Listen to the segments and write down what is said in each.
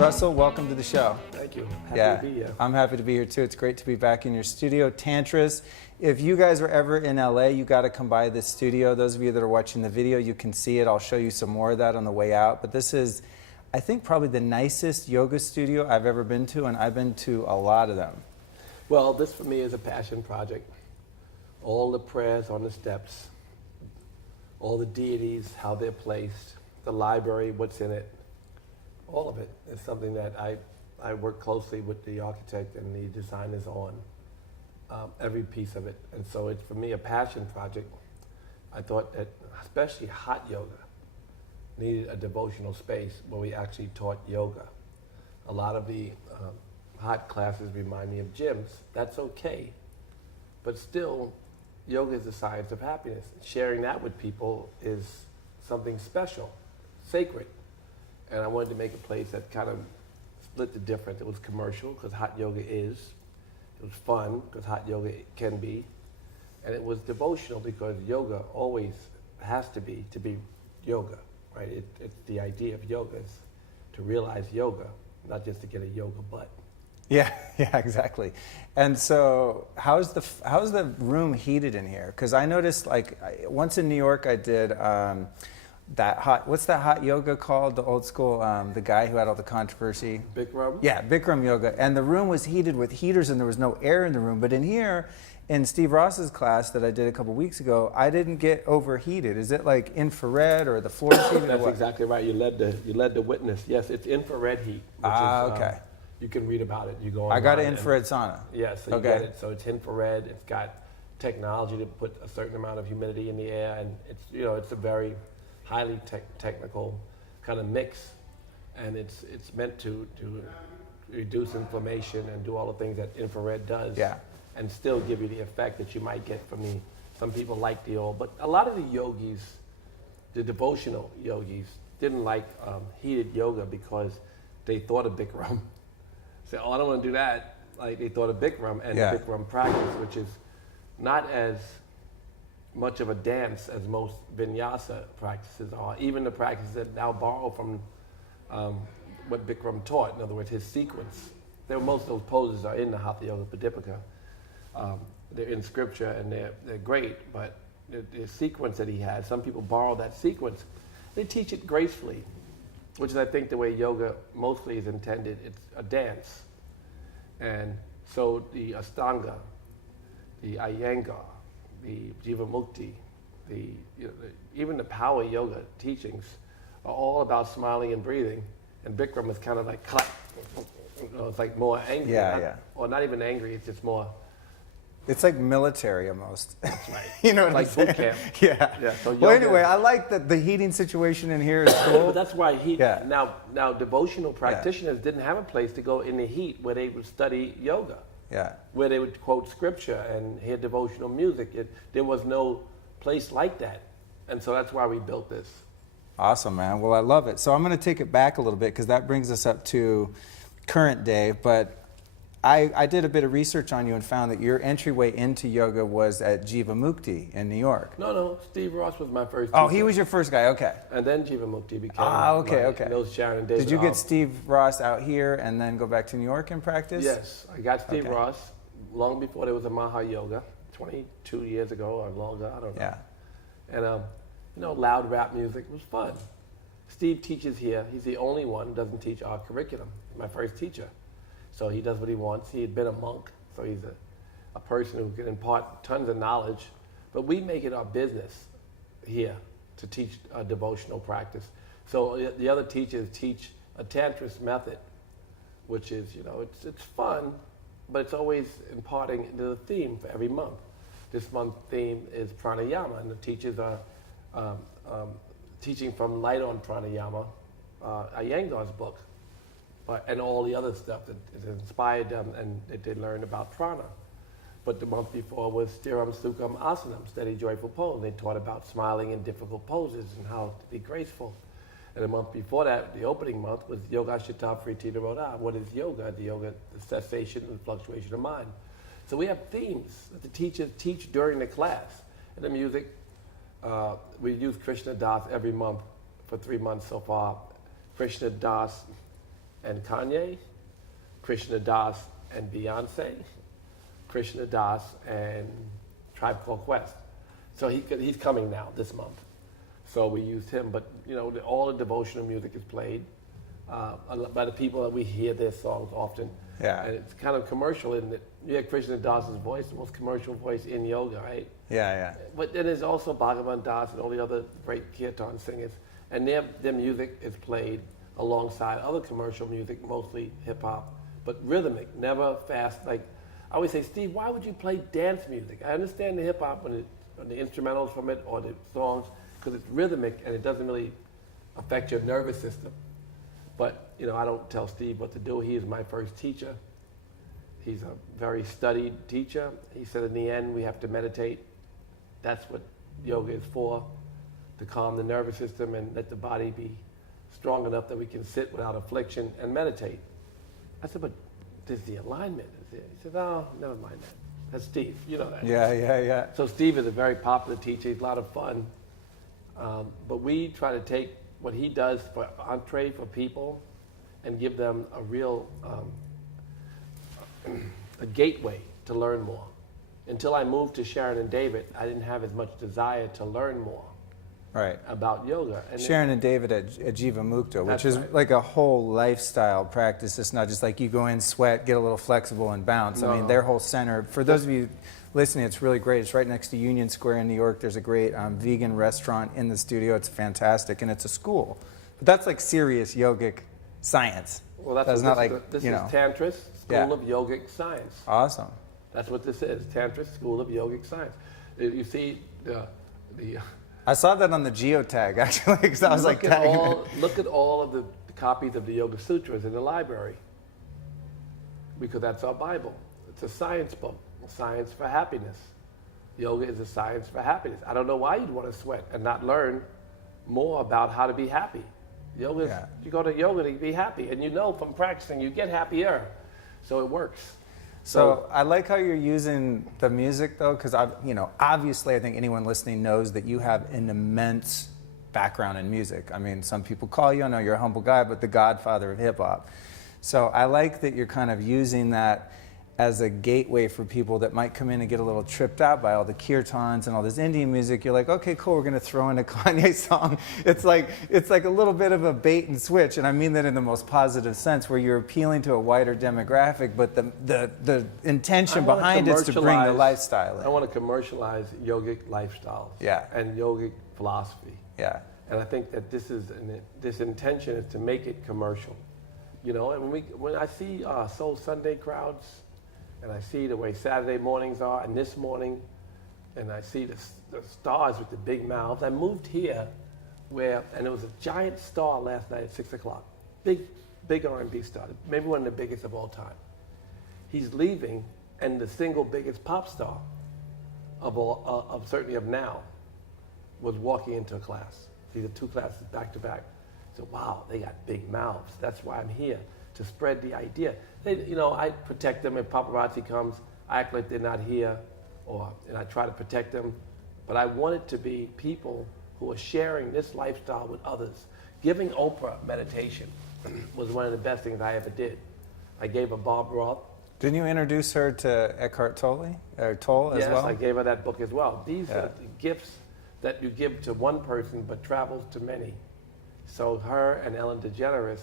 Russell, welcome to the show. Thank you. Happy to be here. I'm happy to be here too. It's great to be back in your studio. Tantras, if you guys are ever in LA, you got to come by this studio. Those of you that are watching the video, you can see it. I'll show you some more of that on the way out. But this is, I think, probably the nicest yoga studio I've ever been to, and I've been to a lot of them. Well, this for me is a passion project. All the prayers on the steps, all the deities, how they're placed, the library, what's in it, all of it is something that I work closely with the architect and the designers on, every piece of it. And so it's, for me, a passion project. I thought that especially hot yoga needed a devotional space where we actually taught yoga. A lot of the hot classes remind me of gyms. That's okay. But still, yoga is the science of happiness. Sharing that with people is something special, sacred. And I wanted to make a place that kind of split the difference. It was commercial, because hot yoga is. It was fun, because hot yoga can be. And it was devotional, because yoga always has to be yoga, right? It's the idea of yoga is to realize yoga, not just to get a yoga butt. Yeah, exactly. And so, how's the room heated in here? Because I noticed, like, once in New York, I did what's that hot yoga called? The old school, the guy who had all the controversy. Bikram? Yeah, Bikram yoga. And the room was heated with heaters, and there was no air in the room. But in here, in Steve Ross's class that I did a couple weeks ago, I didn't get overheated. Is it like infrared, or the floor is heated? That's exactly right. You led the witness. Yes, it's infrared heat. Okay. You can read about it. You go online. I got an infrared sauna. Yes, so you get it. So it's infrared. It's got technology to put a certain amount of humidity in the air, and it's a very highly technical kind of mix, and it's meant to reduce inflammation and do all the things that infrared does. Yeah. And still give you the effect that you might get from some people like the old, but a lot of the yogis, the devotional yogis, didn't like heated yoga because they thought of Bikram. Say, I don't want to do that. Like, they thought of Bikram and the Bikram practice, which is not as much of a dance as most vinyasa practices are. Even the practices that now borrow from what Bikram taught, in other words, his sequence. Most of those poses are in the Hatha Yoga Pradipika. They're in scripture, and they're great, but the sequence that he has, some people borrow that sequence. They teach it gracefully, which is, I think, the way yoga mostly is intended. It's a dance. And so the Astanga, the Iyengar, the Jivamukti, even the power yoga teachings are all about smiling and breathing. And Bikram is kind of like, it's like more angry. Or not even angry, it's just more. It's like military almost. That's right. You know what like I'm saying? Boot camp. Yeah. So well, anyway, I like that the heating situation in here is cool. But that's why now devotional practitioners didn't have a place to go in the heat where they would study yoga. Yeah. Where they would quote scripture and hear devotional music. There was no place like that. And so that's why we built this. Awesome, man. Well, I love it. So I'm going to take it back a little bit, because that brings us up to current day. But I did a bit of research on you and found that your entryway into yoga was at Jivamukti in New York. No. Steve Ross was my first teacher. Oh, teacher. he was your first guy. Okay. And then Jivamukti became okay. Those Sharon and David. Did you get Steve Ross out here and then go back to New York and practice? Yes. I got Steve Ross long before there was a Maha Yoga, 22 years ago or longer, I don't know. Yeah. And, loud rap music was fun. Steve teaches here. He's the only one who doesn't teach our curriculum. My first teacher. So he does what he wants. He had been a monk, so he's a person who can impart tons of knowledge. But we make it our business here to teach a devotional practice. So the other teachers teach a tantrist method, which is, it's fun, but it's always imparting the theme for every month. This month's theme is pranayama, and the teachers are teaching from Light on Pranayama, Iyengar's book. And all the other stuff that has inspired them and that they learned about prana. But the month before was Stiram Sukham Asanam, steady joyful pose. They taught about smiling in difficult poses and how to be graceful. And the month before that, the opening month, was Yoga Shita Fritita Roda. What is yoga? The cessation and fluctuation of mind. So we have themes that the teachers teach during the class. And the music, we use Krishna Das every month for 3 months so far. Krishna Das and Kanye, Krishna Das and Beyonce, Krishna Das and Tribe Called Quest. So he's coming now this month. So we used him, but all the devotional music is played by the people that we hear their songs often. Yeah. And it's kind of commercial, isn't it? You hear Krishna Das's voice, the most commercial voice in yoga, right? Yeah, yeah. But then there's also Bhagavan Das and all the other great kirtan singers. And their music is played alongside other commercial music, mostly hip hop, but rhythmic, never fast. Like I always say, Steve, why would you play dance music? I understand the hip hop and the instrumentals from it or the songs because it's rhythmic and it doesn't really affect your nervous system. But I don't tell Steve what to do. He is my first teacher. He's a very studied teacher. He said in the end we have to meditate. That's what yoga is for, to calm the nervous system and let the body be strong enough that we can sit without affliction and meditate. I said, but there's the alignment. He said, oh, never mind that. That's Steve. You know that. Yeah. So Steve is a very popular teacher. He's a lot of fun. But we try to take what he does for entree for people and give them a real a gateway to learn more. Until I moved to Sharon and David, I didn't have as much desire to learn more about yoga. And Sharon and David at Jiva Mukta, which is right. like a whole lifestyle practice. It's not just like you go in, sweat, get a little flexible, and bounce. No. I mean, their whole center, for those of you listening, it's really great. It's right next to Union Square in New York. There's a great vegan restaurant in the studio. It's fantastic, and it's a school. But that's like serious yogic science. Well, that's not like, this is Tantra's School of Yogic Science. Awesome. That's what this is, Tantra's School of Yogic Science. You see the I saw that on the geotag, actually, because I was like tagging it. Look at all of the copies of the Yoga Sutras in the library, because that's our Bible. It's a science book, science for happiness. Yoga is a science for happiness. I don't know why you'd want to sweat and not learn more about how to be happy. Yoga is, you go to yoga to be happy, and from practicing you get happier, so it works. So I like how you're using the music, though, because obviously I think anyone listening knows that you have an immense background in music. I mean, some people call you, I know you're a humble guy, but the godfather of hip hop. So I like that you're kind of using that as a gateway for people that might come in and get a little tripped out by all the kirtans and all this Indian music. You're like, okay, cool, we're going to throw in a Kanye song. It's like a little bit of a bait and switch, and I mean that in the most positive sense, where you're appealing to a wider demographic, but the intention behind it is to bring the lifestyle in. I want to commercialize yogic lifestyles and yogic philosophy. Yeah. And I think that this intention is to make it commercial. And when I see Soul Sunday crowds, and I see the way Saturday mornings are, and this morning, and I see the stars with the big mouths. I moved here and there was a giant star last night at 6 o'clock. Big R&B star, maybe one of the biggest of all time. He's leaving, and the single biggest pop star of certainly of now was walking into a class. These are two classes back to back. So wow, they got big mouths. That's why I'm here, to spread the idea. I protect them if paparazzi comes. I act like they're not here, and I try to protect them. But I want it to be people who are sharing this lifestyle with others. Giving Oprah meditation was one of the best things I ever did. I gave her Bob Roth. Didn't you introduce her to Eckhart Tolle as well? Yes, I gave her that book as well. These are the gifts that you give to one person but travels to many. So her and Ellen DeGeneres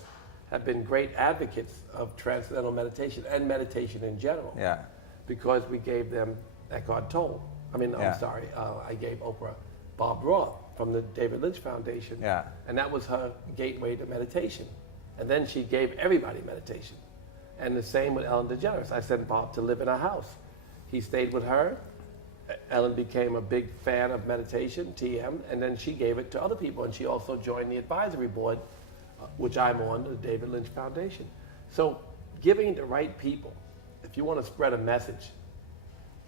have been great advocates of transcendental meditation and meditation in general. Yeah. Because we gave them Eckhart Tolle. I gave Oprah Bob Roth from the David Lynch Foundation. Yeah. And that was her gateway to meditation. And then she gave everybody meditation. And the same with Ellen DeGeneres. I sent Bob to live in her house. He stayed with her. Ellen became a big fan of meditation, TM, and then she gave it to other people. And she also joined the advisory board, which I'm on, the David Lynch Foundation. So giving the right people, if you want to spread a message,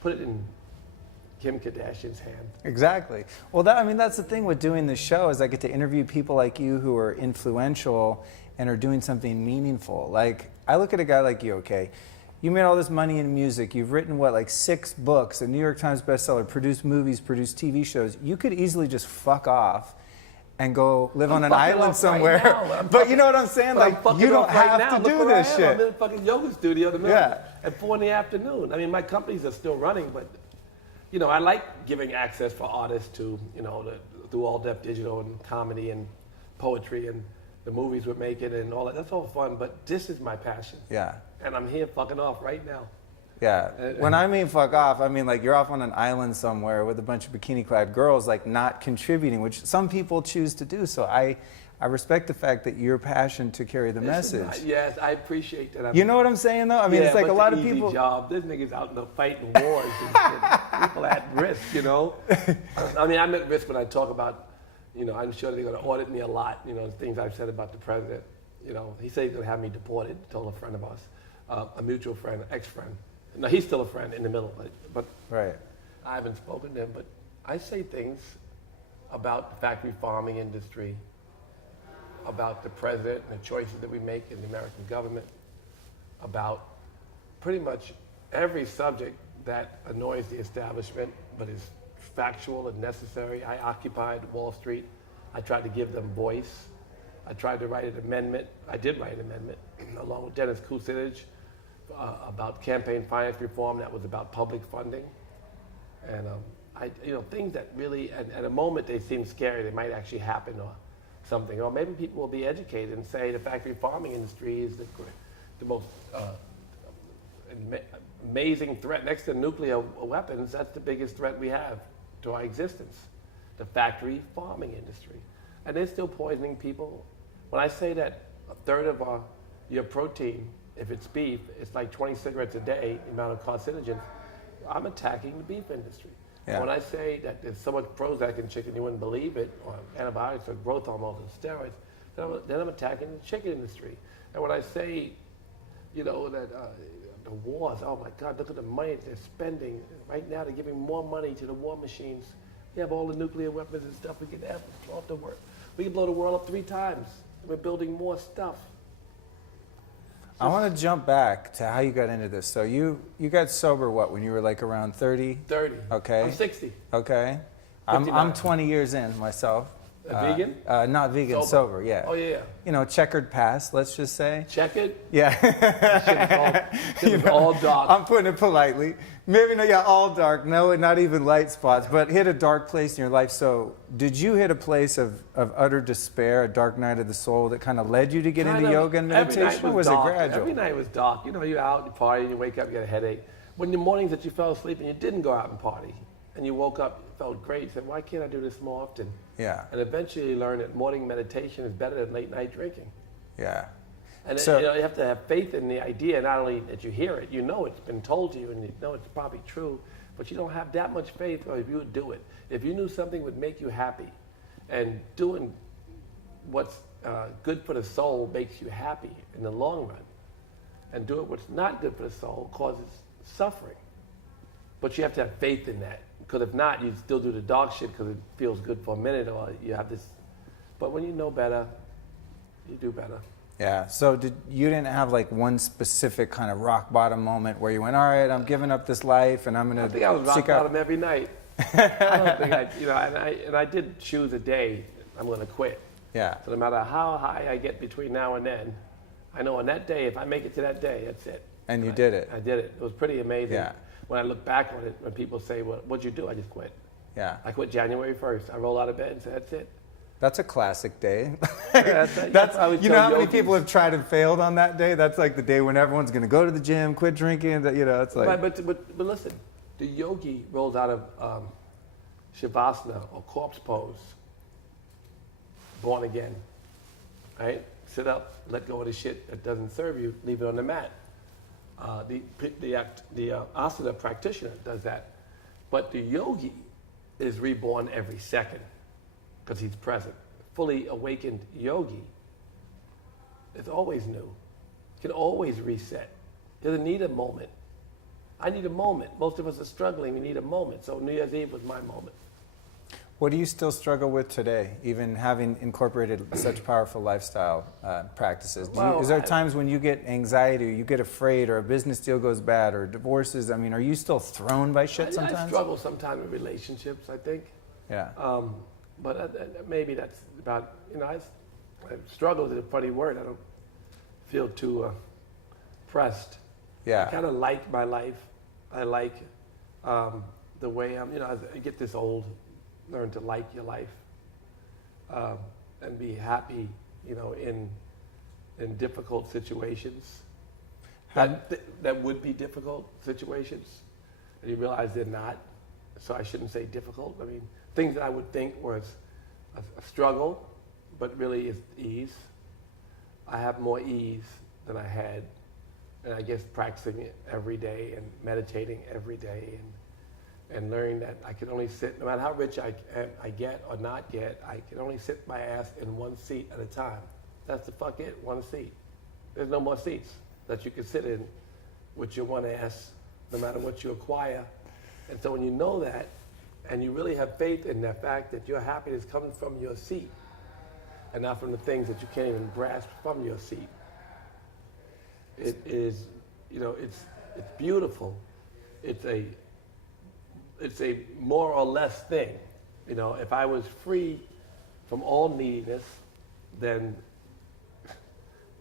put it in Kim Kardashian's hand. Exactly. Well, that's the thing with doing this show, is I get to interview people like you who are influential and are doing something meaningful. Like, I look at a guy like you, okay? You made all this money in music. You've written, 6 books, a New York Times bestseller, produced movies, produced TV shows. You could easily just fuck off and go live on an fucking island off somewhere. right But you know what I'm saying? Like, you don't have to do this shit. I'm in a fucking yoga studio in the middle at 4 in the afternoon. I mean, my companies are still running, but, you know, I like giving access for artists to, you know, do all Def Digital and comedy and poetry and the movies we're making and all that. That's all fun, but this is my passion. Yeah. And I'm here fucking off right now. Yeah. When I mean fuck off, I mean like you're off on an island somewhere with a bunch of bikini-clad girls, like not contributing, which some people choose to do. So I respect the fact that your passion to carry the message. Yes, I appreciate that. You know what I'm saying, though? I mean, it's like a lot of people. Job. This nigga's out in the fighting wars and shit. People at risk, you know. I mean, I'm at risk when I talk about, you know, I'm sure they're going to audit me a lot. You know, things I've said about the president. You know, he said he's going to have me deported. Told a friend of ours, a mutual friend, ex-friend. No, he's still a friend in the middle, but right. I haven't spoken to him. But I say things about the factory farming industry, about the president and the choices that we make in the American government, about pretty much every subject that annoys the establishment but is factual and necessary. I occupied Wall Street. I tried to give them voice. I tried to write an amendment. I did write an amendment along with Dennis Kucinich about campaign finance reform that was about public funding. And you know, things that really, at a moment they seem scary, they might actually happen or something. Or maybe people will be educated and say the factory farming industry is the most amazing threat. Next to nuclear weapons, that's the biggest threat we have to our existence, the factory farming industry. And they're still poisoning people. When I say that a third of your protein, if it's beef, it's like 20 cigarettes a day, the amount of carcinogens, I'm attacking the beef industry. Yeah. When I say that there's so much Prozac in chicken you wouldn't believe it, or antibiotics or growth hormones and steroids, then I'm attacking the chicken industry. And when I say, you know, that the wars, oh my God, look at the money they're spending. Right now they're giving more money to the war machines. We have all the nuclear weapons and stuff we can have off the world. We can blow the world up 3 times. We're building more stuff. I want to jump back to how you got into this. So you got sober, what, when you were like around 30? 30. Okay. I'm 60. Okay. I'm 20 years in myself. Vegan? Not vegan, sober, yeah. Oh, yeah. You know, checkered past, let's just say. Checkered? Yeah. Shit was all dark. I'm putting it politely. Maybe no, yeah, all dark. No, not even light spots, but hit a dark place in your life. So did you hit a place of utter despair, a dark night of the soul that kind of led you to get into yoga and meditation, or was it gradual? Every night was dark. You know, you're out, you party, you wake up, you get a headache. When the mornings that you fell asleep and you didn't go out and party, and you woke up, you felt great, you said, why can't I do this more often? Yeah. And eventually you learn that morning meditation is better than late night drinking. Yeah. And you know, you have to have faith in the idea, not only that you hear it, you know it's been told to you and you know it's probably true, but you don't have that much faith, or if you would do it. If you knew something would make you happy, and doing what's good for the soul makes you happy in the long run, and doing what's not good for the soul causes suffering. But you have to have faith in that, because if not, you still do the dog shit because it feels good for a minute, or you have this. But when you know better, you do better. Yeah. So you didn't have like one specific kind of rock bottom moment where you went, all right, I'm giving up this life and I'm going to. I think I was rock bottom every night. I don't think you know, and I did choose a day I'm going to quit. Yeah. So no matter how high I get between now and then, I know on that day, if I make it to that day, that's it. And you did it. I did it. It was pretty amazing. Yeah. When I look back on it, when people say, well, what'd you do? I just quit. Yeah. I quit January 1st. I roll out of bed and say, that's it. That's a classic day. That's you know how many people have tried and failed on that day? That's like the day when everyone's going to go to the gym, quit drinking. You know, it's like. But listen, the yogi rolls out of shavasana or corpse pose, born again, right? Sit up, let go of the shit that doesn't serve you, leave it on the mat. The asana practitioner does that, but the yogi is reborn every second because he's present. Fully awakened yogi is always new, can always reset. Doesn't need a moment. I need a moment. Most of us are struggling. We need a moment. So New Year's Eve was my moment. What do you still struggle with today, even having incorporated such powerful lifestyle practices? Is there times when you get anxiety, or you get afraid, or a business deal goes bad, or divorces? I mean, are you still thrown by shit sometimes? I struggle sometimes with relationships, I think. Yeah. But maybe that's about, struggle is a funny word. I don't feel too pressed. Yeah. I kind of like my life. I like the way I'm, as I get this old, learn to like your life and be happy, in difficult situations. That would be difficult situations, and you realize they're not, so I shouldn't say difficult. I mean, things that I would think was a struggle, but really is ease. I have more ease than I had, and I guess practicing it every day and meditating every day and learning that I can only sit, no matter how rich I get or not get, I can only sit my ass in one seat at a time. That's the fuck it, one seat. There's no more seats that you can sit in with your one ass, no matter what you acquire. And so when you know that, and you really have faith in the fact that your happiness comes from your seat, and not from the things that you can't even grasp from your seat, it is, it's beautiful. It's a more or less thing. If I was free from all neediness, then,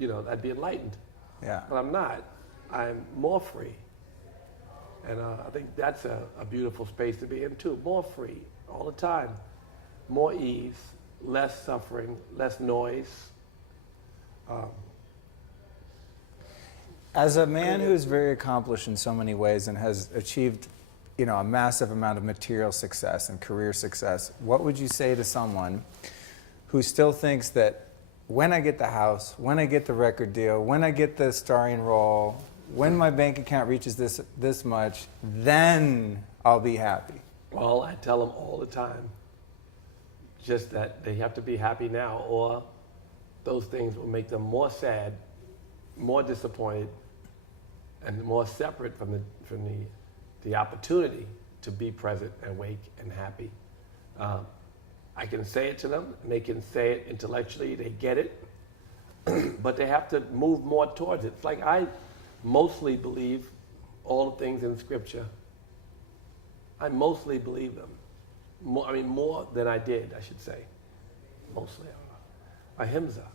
I'd be enlightened. Yeah. But I'm not. I'm more free. And I think that's a beautiful space to be in too. More free all the time. More ease, less suffering, less noise. As a man who's very accomplished in so many ways and has achieved, a massive amount of material success and career success, what would you say to someone who still thinks that when I get the house, when I get the record deal, when I get the starring role, when my bank account reaches this much, then I'll be happy? Well, I tell them all the time, just that they have to be happy now, or those things will make them more sad, more disappointed, and more separate from the opportunity to be present and awake and happy. I can say it to them, and they can say it intellectually, they get it, but they have to move more towards it. It's like I mostly believe all the things in Scripture. I mostly believe them. More than I did, I should say. Mostly. Ahimsa,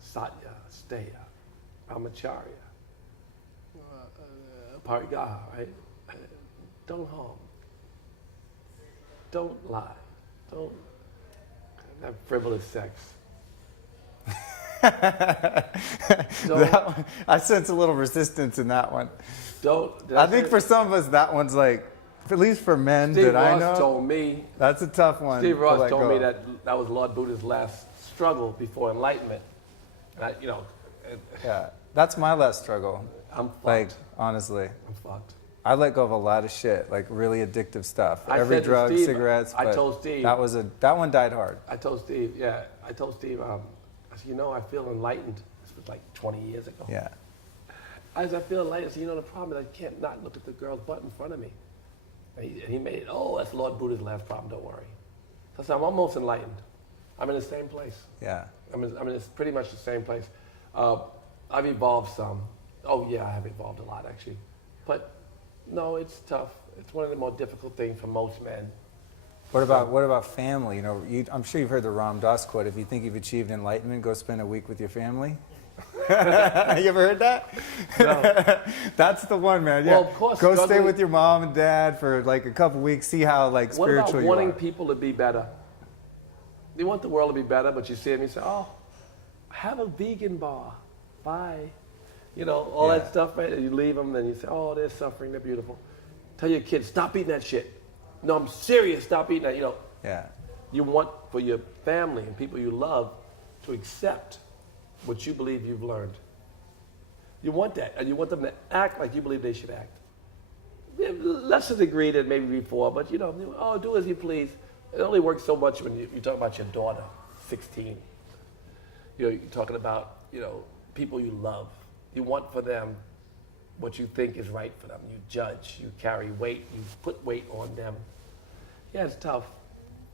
Satya, Steya, Brahmacharya, Parigraha, right? Don't harm. Don't lie. Don't have frivolous sex. I sense a little resistance in that one. I think for some of us, that one's like, at least for men Steve that Ross I know, told me. That's a tough one. Steve Ross told me that was Lord Buddha's last struggle before enlightenment. Yeah, that's my last struggle. I'm fucked. Like, honestly. I'm fucked. I let go of a lot of shit, like really addictive stuff. I Every said to drug, Steve, cigarettes. I told Steve. That one died hard. I told Steve, I said, I feel enlightened. This was like 20 years ago. Yeah. I feel enlightened. I said, the problem is I can't not look at the girl's butt in front of me. And he made it, that's Lord Buddha's last problem, don't worry. So I said, I'm almost enlightened. I'm in the same place. Yeah. It's pretty much the same place. I've evolved some. Oh yeah, I have evolved a lot actually. But no, it's tough. It's one of the more difficult things for most men. What about family? I'm sure you've heard the Ram Dass quote, if you think you've achieved enlightenment, go spend a week with your family. You ever heard that? No. That's the one, man. Yeah. Well, of course, go stay with your mom and dad for like a couple weeks, see how spiritual you are. What about wanting people to be better? You want the world to be better, but you see them and you say, have a vegan bar. Bye. All that stuff, right? You leave them, then you say, they're suffering, they're beautiful. Tell your kids, stop eating that shit. No, I'm serious, stop eating that. Yeah. You want for your family and people you love to accept what you believe you've learned. You want that, and you want them to act like you believe they should act. Less a degree than maybe before, but do as you please. It only works so much when you talk about your daughter, 16. You're talking about, people you love. You want for them what you think is right for them. You judge, you carry weight, you put weight on them. Yeah, it's tough.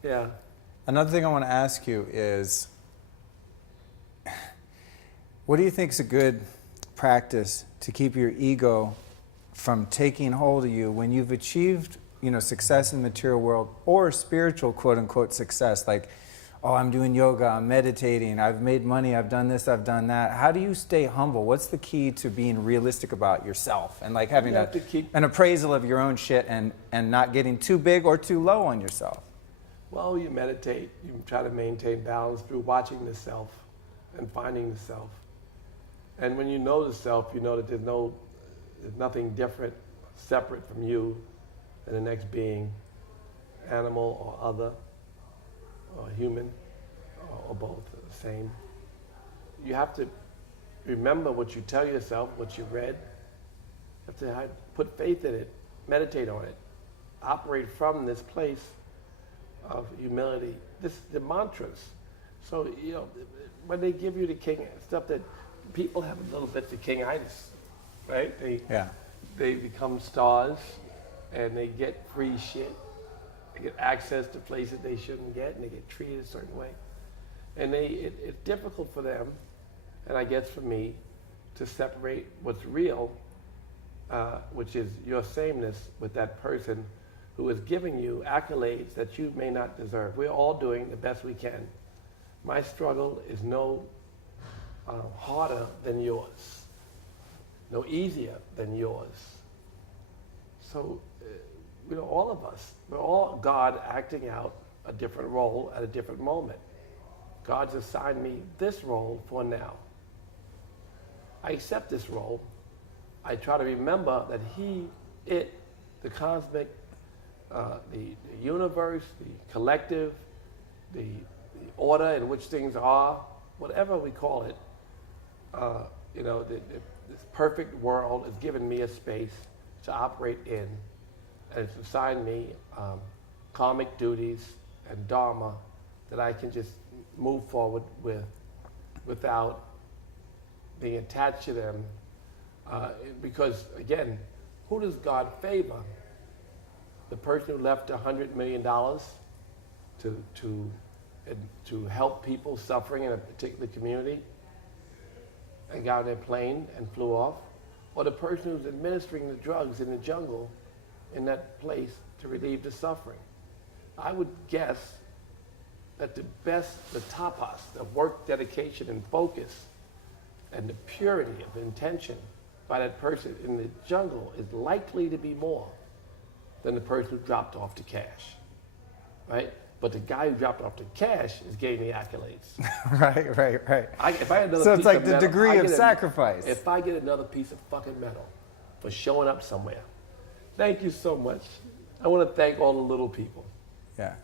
Yeah. Another thing I want to ask you is, what do you think is a good practice to keep your ego from taking hold of you when you've achieved success in the material world or spiritual quote unquote success, like, oh, I'm doing yoga, I'm meditating, I've made money, I've done this, I've done that. How do you stay humble? What's the key to being realistic about yourself and like having an appraisal of your own shit and not getting too big or too low on yourself? Well, you meditate, you try to maintain balance through watching the self and finding the self. And when you know the self, you know that there's nothing different, separate from you than the next being, animal or other, or human, or both, the same. You have to remember what you tell yourself, what you read. You have to put faith in it, meditate on it, operate from this place of humility. The mantras. So, when they give you the king, stuff that people have a little bit of kingitis, right? They become stars and they get free shit. They get access to places they shouldn't get, and they get treated a certain way. And it's difficult for them, and I guess for me, to separate what's real, which is your sameness with that person who is giving you accolades that you may not deserve. We're all doing the best we can. My struggle is no harder than yours, no easier than yours. So, all of us, we're all God acting out a different role at a different moment. God's assigned me this role for now. I accept this role. I try to remember that the cosmic, the universe, the collective, the order in which things are, whatever we call it, this perfect world has given me a space to operate in. And it's assigned me karmic duties and dharma that I can just move forward with without being attached to them. Because, again, who does God favor? The person who left $100 million to help people suffering in a particular community and got on their plane and flew off? Or the person who's administering the drugs in the jungle in that place to relieve the suffering? I would guess that the tapas, the work, dedication, and focus, and the purity of intention by that person in the jungle is likely to be more than the person who dropped off the cash, right? But the guy who dropped off the cash is getting the accolades. Right. If I had another so piece it's like of the metal, degree of sacrifice. If I get another piece of fucking metal for showing up somewhere, thank you so much. I want to thank all the little people. Yeah.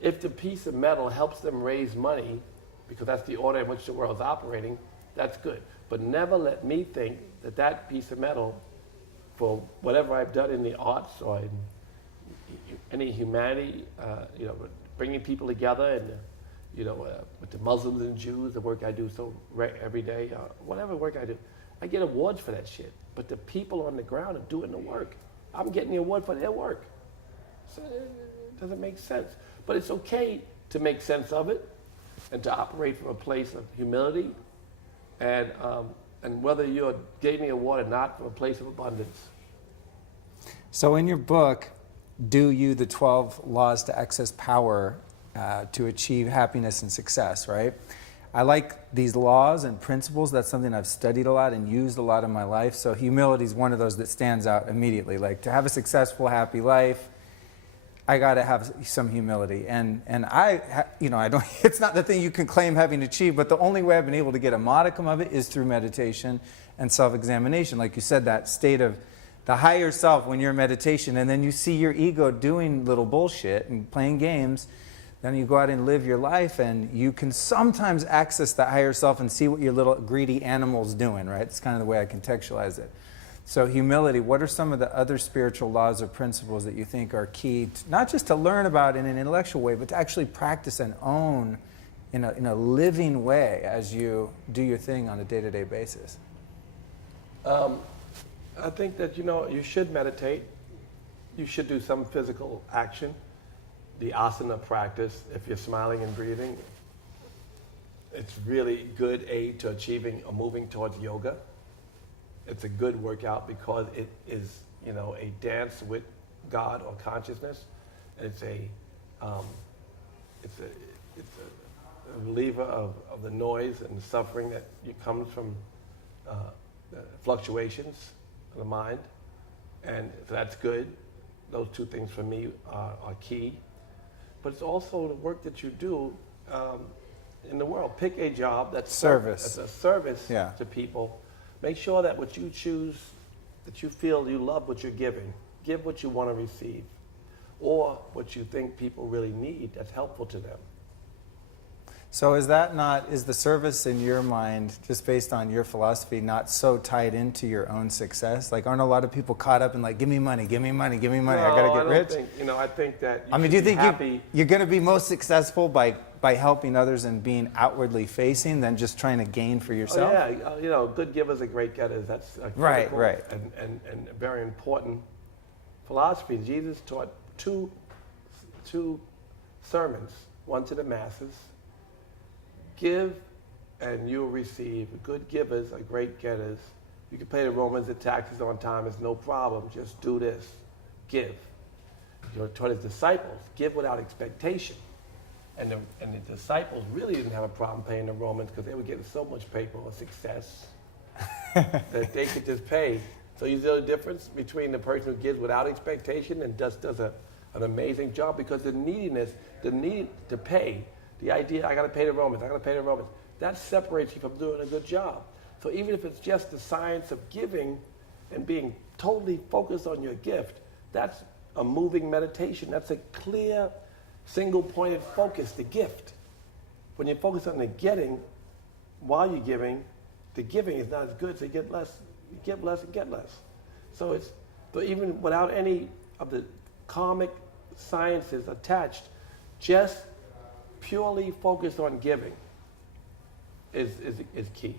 If the piece of metal helps them raise money, because that's the order in which the world's operating, that's good. But never let me think that piece of metal, for whatever I've done in the arts or in any humanity, bringing people together and, with the Muslims and Jews, the work I do every day, whatever work I do, I get awards for that shit. But the people on the ground are doing the work. I'm getting the award for their work. So it doesn't make sense. But it's okay to make sense of it and to operate from a place of humility and whether you're getting the award or not, from a place of abundance. So in your book, Do You, the 12 Laws to Access Power to Achieve Happiness and Success, right? I like these laws and principles. That's something I've studied a lot and used a lot in my life. So humility is one of those that stands out immediately. Like, to have a successful, happy life, I got to have some humility. And I don't, it's not the thing you can claim having achieved, but the only way I've been able to get a modicum of it is through meditation and self-examination. Like you said, that state of the higher self when you're in meditation, and then you see your ego doing little bullshit and playing games. Then you go out and live your life, and you can sometimes access the higher self and see what your little greedy animal's doing, right? It's kind of the way I contextualize it. So humility, what are some of the other spiritual laws or principles that you think are key, not just to learn about in an intellectual way, but to actually practice and own in a living way as you do your thing on a day-to-day basis? I think that, you should meditate. You should do some physical action. The asana practice, if you're smiling and breathing, it's really good aid to achieving or moving towards yoga. It's a good workout because it is a dance with God or consciousness. It's a reliever of the noise and the suffering that comes from the fluctuations of the mind, and so that's good. Those two things for me are key. But it's also the work that you do in the world. Pick a job that's service. That's a service to people. Make sure that what you choose, that you feel you love what you're giving. Give what you want to receive, or what you think people really need that's helpful to them. So is the service in your mind, just based on your philosophy, not so tied into your own success? Like, aren't a lot of people caught up in like, give me money, give me money, give me money, No, I gotta get rich? I think that do you think you're gonna be most successful by helping others and being outwardly facing than just trying to gain for yourself? Oh, yeah, good givers are great getters. That's a right. and very important philosophy. Jesus taught two sermons, one to the masses. Give and you'll receive. Good givers are great getters. You can pay the Romans the taxes on time, it's no problem. Just do this. Give. He taught his disciples, give without expectation. And the disciples really didn't have a problem paying the Romans because they were getting so much paper or success that they could just pay. So you see the difference between the person who gives without expectation and just does an amazing job, because the neediness, the need to pay, the idea, I got to pay the Romans, that separates you from doing a good job. So even if it's just the science of giving and being totally focused on your gift, that's a moving meditation. That's a clear, single-pointed focus, the gift. When you focus on the getting, while you're giving, the giving is not as good, so you get less, you give less and get less. So even without any of the karmic sciences attached, just purely focused on giving is key.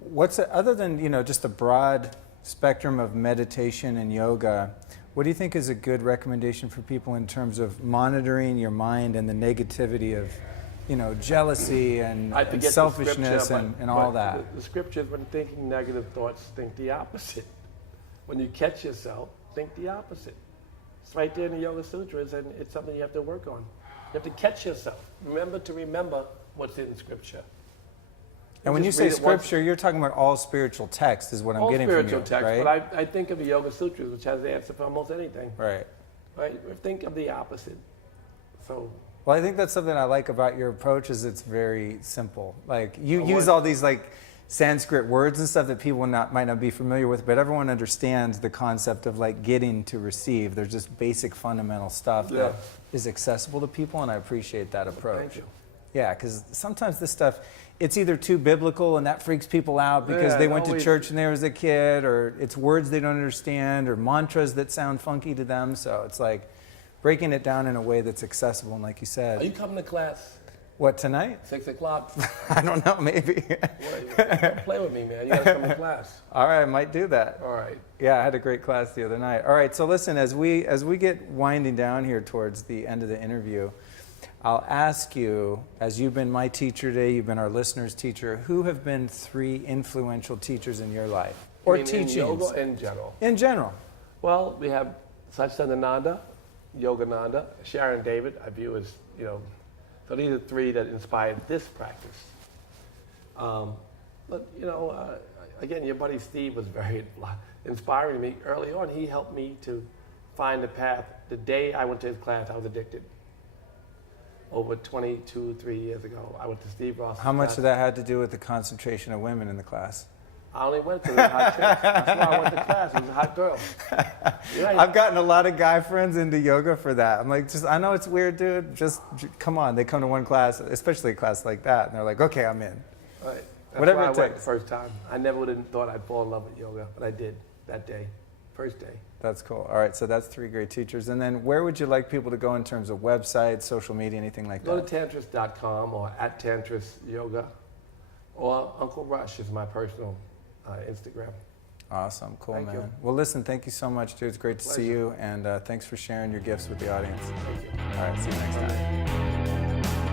What's other than just a broad spectrum of meditation and yoga, what do you think is a good recommendation for people in terms of monitoring your mind and the negativity of jealousy and selfishness and all that? The scriptures, when thinking negative thoughts, think the opposite. When you catch yourself, think the opposite. It's right there in the Yoga Sutras, and it's something you have to work on. You have to catch yourself. Remember what's in Scripture. And when you say Scripture, you're talking about all spiritual text is what I'm getting from you, all spiritual text, right? but I think of the Yoga Sutras, which has the answer for almost anything. Right. Think of the opposite. So. Well, I think that's something I like about your approach is it's very simple. Like, you use all these like Sanskrit words and stuff that people might not be familiar with, but everyone understands the concept of like getting to receive. There's just basic fundamental stuff that is accessible to people, and I appreciate that approach. Thank you. Yeah, because sometimes this stuff, it's either too biblical and that freaks people out because they went to church when they were a kid, or it's words they don't understand, or mantras that sound funky to them. So it's like breaking it down in a way that's accessible, and like you said. Are you coming to class? What, tonight? 6 o'clock? I don't know, maybe. Don't play with me, man. You got to come to class. All right, I might do that. All right. Yeah, I had a great class the other night. All right, so listen, as we get winding down here towards the end of the interview, I'll ask you, as you've been my teacher today, you've been our listeners' teacher, who have been 3 influential teachers in your life? Or teachings? In yoga, in general? In general. Well, we have Satchidananda, Yogananda, Sharon David, I view as, so these are 3 that inspired this practice. But, again, your buddy Steve was very inspiring to me. Early on, he helped me to find the path. The day I went to his class, I was addicted. Over 22, 3 years ago, I went to Steve Ross' How much of that had to do with the concentration of women in the class? I only went to the hot chicks. That's why I went to class. It was a hot girl. I've gotten a lot of guy friends into yoga for that. I'm like, I know it's weird, dude. Just come on. They come to one class, especially a class like that, and they're like, okay, I'm in. Right. That's Whatever why it I went takes. the first time. I never would have thought I'd fall in love with yoga, but I did that day, first day. That's cool. All right, so that's 3 great teachers. And then where would you like people to go in terms of websites, social media, anything like Go that? to tantris.com or @Tantris Yoga, or Uncle Rush is my personal Instagram. Awesome. Cool, Thank man. you. Well, listen, thank you so much, dude. It's great to see you, and thanks for sharing your gifts with the audience. Thank you. All right, see you next time.